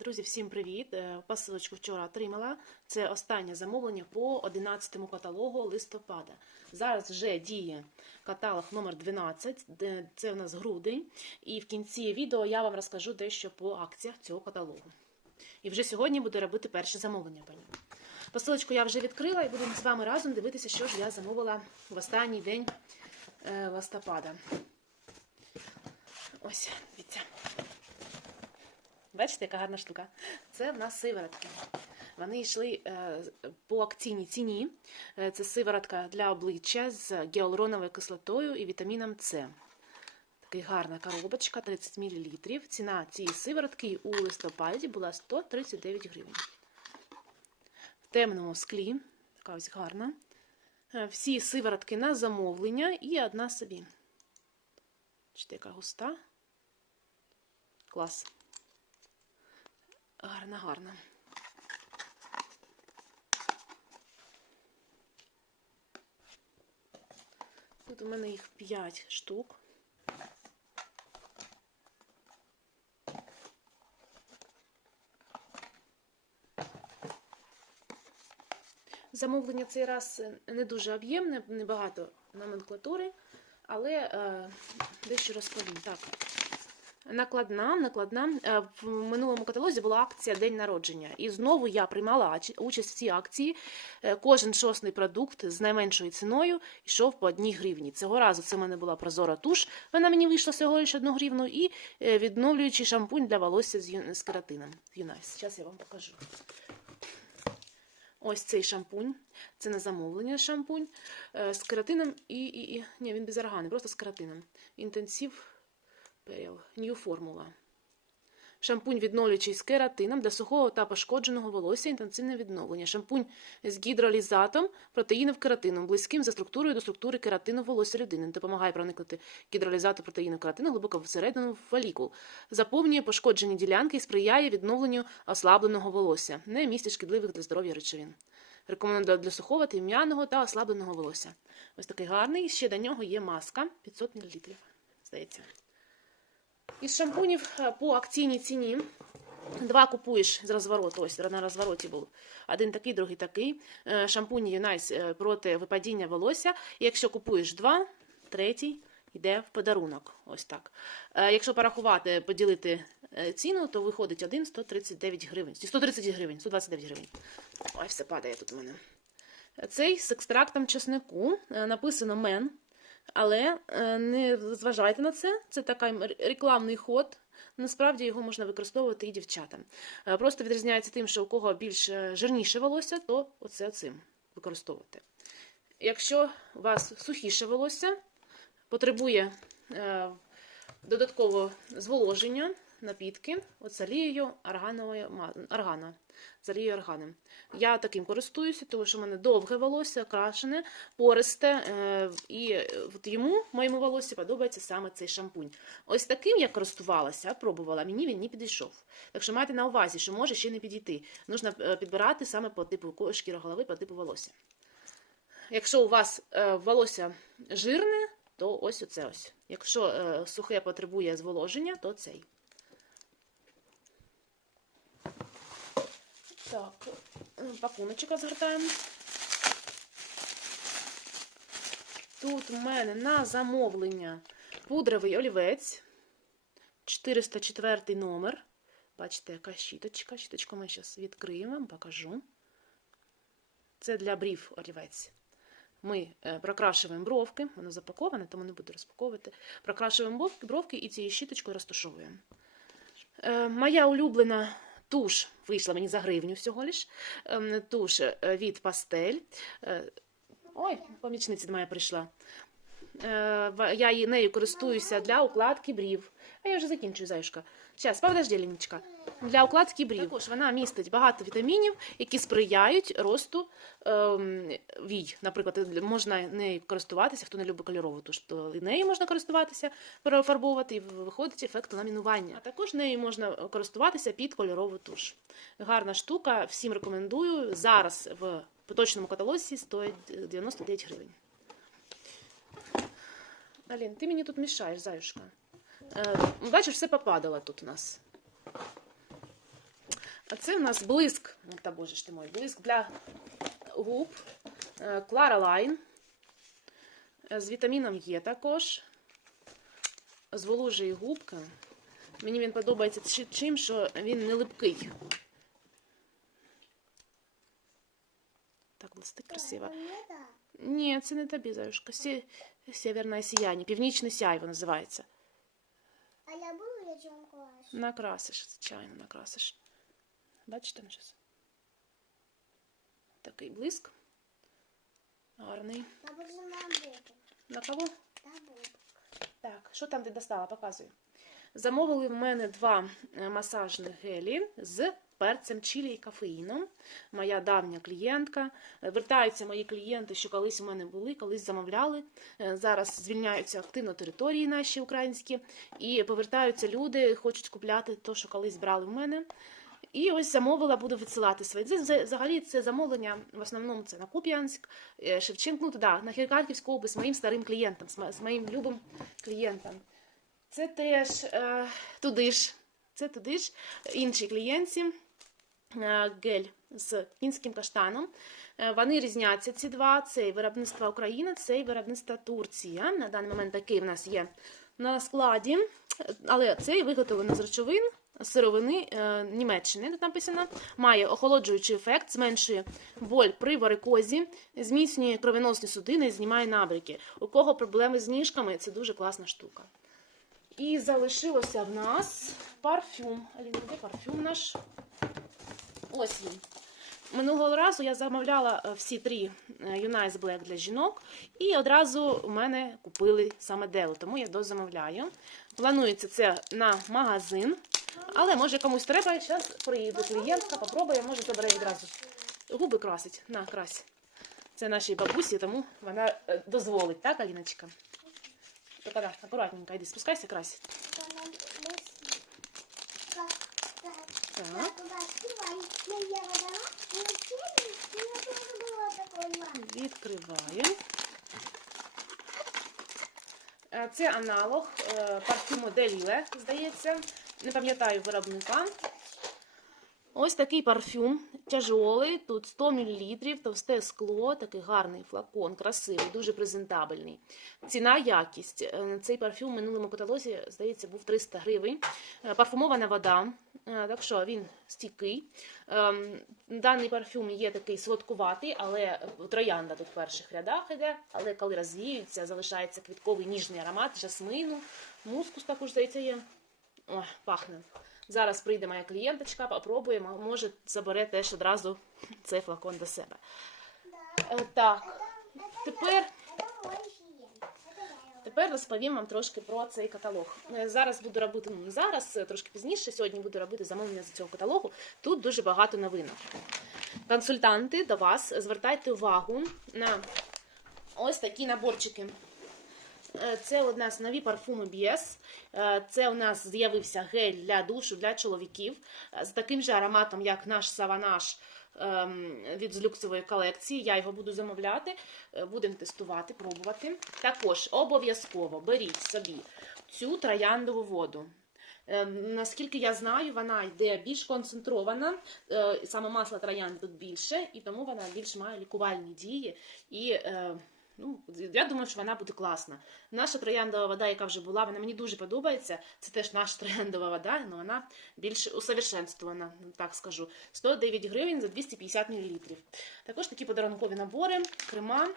Друзі, всім привіт! Е, Посилочку вчора отримала. Це останнє замовлення по 11 каталогу листопада. Зараз вже діє каталог номер 12, це у нас грудень. І в кінці відео я вам розкажу дещо по акціях цього каталогу. І вже сьогодні буду робити перші замовлення по ньому. Посилочку я вже відкрила і будемо з вами разом дивитися, що ж я замовила в останній день е, листопада. Ось, дивіться. Бачите, яка гарна штука? Це в нас сиворотки. Вони йшли е, по акційній ціні. Е, Це сиворотка для обличчя з гіалуроновою кислотою і вітаміном С. Така гарна коробочка, 30 мл. Ціна цієї сиворотки у листопаді була 139 гривень. В темному склі. Така ось гарна. Е, Всі сиворотки на замовлення і одна собі. Бачите, яка густа. Клас. Гарна, гарна. Тут у мене їх 5 штук. Замовлення цей раз не дуже об'ємне, небагато номенклатури, але е, дещо розповім. Так. Накладна, накладна. Е, В минулому каталозі була акція День народження. І знову я приймала участь в цій акції. Е, Кожен шостий продукт з найменшою ціною йшов по одній гривні. Цього разу це в мене була прозора туш. Вона мені вийшла всього лише одну гривну. І е, відновлюючий шампунь для волосся з, кератином. Юнайс. Зараз я вам покажу. Ось цей шампунь. Це на замовлення шампунь з кератином і, і, і. Ні, він без органи, просто з кератином. Інтенсив Pale. New формула. Шампунь відновлюючий з кератином для сухого та пошкодженого волосся інтенсивне відновлення. Шампунь з гідролізатом протеїнів кератином, близьким за структурою до структури кератину волосся людини. Допомагає проникнути гідролізату протеїну кератину глибоко всередину фолікул. Заповнює пошкоджені ділянки і сприяє відновленню ослабленого волосся. Не містить шкідливих для здоров'я речовин. Рекомендую для сухого, тим'яного та ослабленого волосся. Ось такий гарний. Ще до нього є маска 500 мл. Здається. Із шампунів е, по акційній ціні. Два купуєш з розвороту. Ось на розвороті був. Один такий, другий такий. Е, Шампунь Юнайс е, проти випадіння волосся. Якщо купуєш два, третій йде в подарунок. Ось так. Якщо порахувати, поділити ціну, то виходить один 139 гривень. 130 гривень, 129 гривень. Ой, все падає тут у мене. Цей з екстрактом чеснику. Написано мен. Але е, не зважайте на це. Це такий рекламний ход. Насправді його можна використовувати і дівчатам. Е, Просто відрізняється тим, що у кого більш е, жирніше волосся, то оце цим використовувати. Якщо у вас сухіше волосся, потребує е, додатково зволоження, напітки, з олією ма- З олією арганом. Я таким користуюся, тому що в мене довге волосся, крашене, пористе, е, і е, от йому, моєму волосі, подобається саме цей шампунь. Ось таким я користувалася, пробувала, мені він не підійшов. Так що майте на увазі, що може ще не підійти. Нужно е, підбирати саме по типу шкіри голови, по типу волосся. Якщо у вас волосся жирне, то ось оце ось. Якщо сухе потребує зволоження, то цей. Так, е, пакуночок розгортаємо. Тут у мене на замовлення пудровий олівець. 404 номер. Бачите, яка щіточка. Щіточку ми зараз відкриємо, вам покажу. Це для брів олівець. Ми е, прокрашуємо бровки, воно запаковане, тому не буду розпаковувати. Прокрашуємо бровки, бровки і цією щіточкою розташовуємо. Е, моя улюблена туш вийшла мені за гривню всього лиш. Ем, Туш е, від пастель. Е, Ой, помічниця до мене прийшла. Е, Я нею користуюся для укладки брів. А я вже закінчую, заюшка. Зараз, подожди, Ліночка. Для укладки брів. Також вона містить багато вітамінів, які сприяють росту ем, вій. Наприклад, можна нею користуватися, хто не любить кольорову туш, то і нею можна користуватися, перефарбовувати, і виходить ефект ламінування. А також нею можна користуватися під кольорову туш. Гарна штука, всім рекомендую. Зараз в поточному каталозі стоїть 99 гривень. Алін, ти мені тут мішаєш, заюшка. Е, бачиш, все попадало тут у нас. А це в нас блиск. Ну, Та боже ж ти мой, блиск для губ. Е, Клара Лайн. Е, З вітаміном Є також. Зволожує губки. Мені він подобається чим, що він не липкий. Так, блистить красиво. Ні, це не тобі, Заюшка. Сі... Сєвєрне сіяння. Північне сяйво називається. А я буду я чем? Накрасиш, звичайно, накрасиш. Бачите, ну щас. Такий блиск. Гарний. На кого? Так, що там ти достала? Показуй. Замовили в мене два е, масажних гелі з перцем чилі і кофеїном. Моя давня клієнтка. Е, Вертаються мої клієнти, що колись у мене були, колись замовляли. Е, Зараз звільняються активно території наші українські. І повертаються люди, хочуть купляти те, що колись брали в мене. І ось замовила, буду відсилати свої. Це взагалі це замовлення в основному це на Куп'янськ, е, Шевченк, ну туди, на Харківську область, моїм старим клієнтам, з моїм любим клієнтам. Це теж е, туди ж, це туди ж інші клієнтці. Е, гель з кінським каштаном. Е, Вони різняться ці два. Це виробництво України, це виробництво Турція. На даний момент такий в нас є на складі. Але цей виготовлено з речовин сировини е, Німеччини. Тут написано, має охолоджуючий ефект, зменшує боль при варикозі, зміцнює кровоносні судини, знімає набряки. У кого проблеми з ніжками, це дуже класна штука. І залишилося в нас парфюм. Аліна, де парфюм наш? Ось він. Минулого разу я замовляла е, всі три е, Unice Black для жінок, і одразу у мене купили саме Дело, тому я дозамовляю. Планується це на магазин, але може комусь треба. Зараз приїде клієнтка, попробує, може забере відразу. Губи красить, на крась. Це нашій бабусі, тому вона е, дозволить, так, Аліночка? Так, да, акуратненько, йди, спускайся, крась. Потом мысли. Как, как, Так. как туда скрывай. Я я дала, и на теле, у меня тоже было такое ладно. Відкриваємо. Е, Це аналог е, парфюму Деліле, здається. Не пам'ятаю виробника. Ось такий парфюм тяжолий, тут 100 мл, товсте скло, такий гарний флакон, красивий, дуже презентабельний. Ціна, якість. Е, Цей парфюм в минулому каталозі, здається, був 300 гривень. Е, Парфумована вода, е, так що він стійкий. Ем, Даний парфюм є такий солодкуватий, але троянда тут в перших рядах іде. Але коли розвіюється, залишається квітковий ніжний аромат жасмину, мускус також здається є. Ой, пахне. Зараз прийде моя клієнточка, попробує, мо- може забере теж одразу цей флакон до себе. Е, Так, тепер, тепер розповім вам трошки про цей каталог. Е, Зараз буду робити, ну не зараз, е, трошки пізніше. Сьогодні буду робити замовлення з цього каталогу. Тут дуже багато новинок. Консультанти до вас, звертайте увагу на ось такі наборчики. Е, Це у нас нові парфуми Bies. Е, Це у нас з'явився гель для душу для чоловіків е, з таким же ароматом, як наш саванаш ем, від з люксової колекції. Я його буду замовляти, будемо тестувати, пробувати. Також обов'язково беріть собі цю трояндову воду. Наскільки я знаю, вона йде більш концентрована, саме масло троянд тут більше, і тому вона більш має лікувальні дії. І ну, я думаю, що вона буде класна. Наша трояндова вода, яка вже була, вона мені дуже подобається. Це теж наша трояндова вода, але вона більш усовершенствована, так скажу. 109 гривень за 250 мл. Також такі подарункові набори, крема,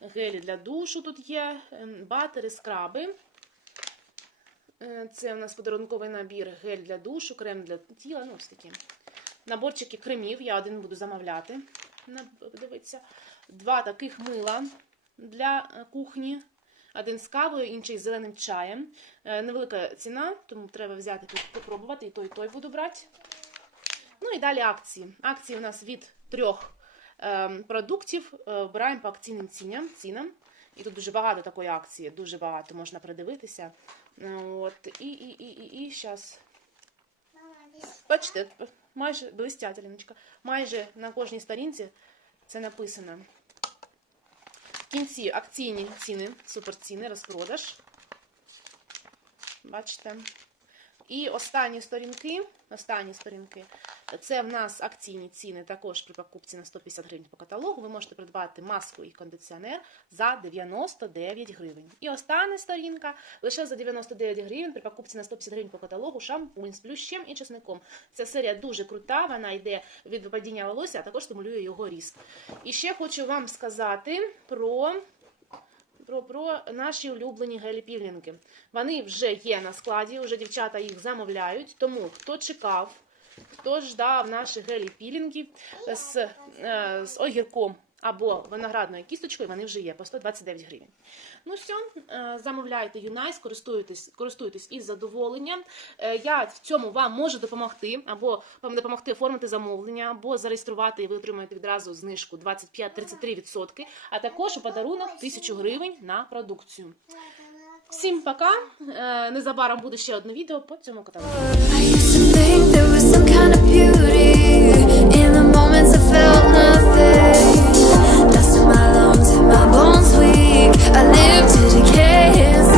гелі для душу тут є, ем, батери, скраби. Е, Це у нас подарунковий набір гель для душу, крем для тіла. Ну, ось такі. Наборчики кремів. Я один буду замовляти. Подивіться. Два таких мила для е, кухні. Один з кавою, інший з зеленим чаєм. Е, Невелика ціна, тому треба взяти попробувати. І той, і той буду брати. Ну і далі акції. Акції у нас від трьох ем, продуктів. Е, Обираємо по акційним цінам. І тут дуже багато такої акції, дуже багато можна придивитися. Е, От, і, і, і, і, і зараз. Бачите, майже блистять, Аліночка. Майже на кожній сторінці це написано. В кінці акційні ціни, суперціни, розпродаж. Бачите. І останні сторінки. Останні сторінки. Це в нас акційні ціни також при покупці на 150 гривень по каталогу. Ви можете придбати маску і кондиціонер за 99 гривень. І остання сторінка лише за 99 гривень при покупці на 150 гривень по каталогу шампунь з плющем і чесником. Ця серія дуже крута, вона йде від випадіння волосся, а також стимулює його ріст. І ще хочу вам сказати про. Про, про наші улюблені гелі-пілінги. Вони вже є на складі, вже дівчата їх замовляють. Тому хто чекав, хто ждав наших гелі-пілінгів з, е, з огірком або виноградною кісточкою, вони вже є по 129 гривень. Ну все, е, замовляйте Юнайс, користуйтесь, користуйтесь із задоволенням. Е, Я в цьому вам можу допомогти, або вам допомогти оформити замовлення, або зареєструвати, і ви отримаєте відразу знижку 25-33%, а також у подарунок 1000 гривень на продукцію. Всім пока! Е, Незабаром буде ще одне відео по цьому каталогу. I live to decay.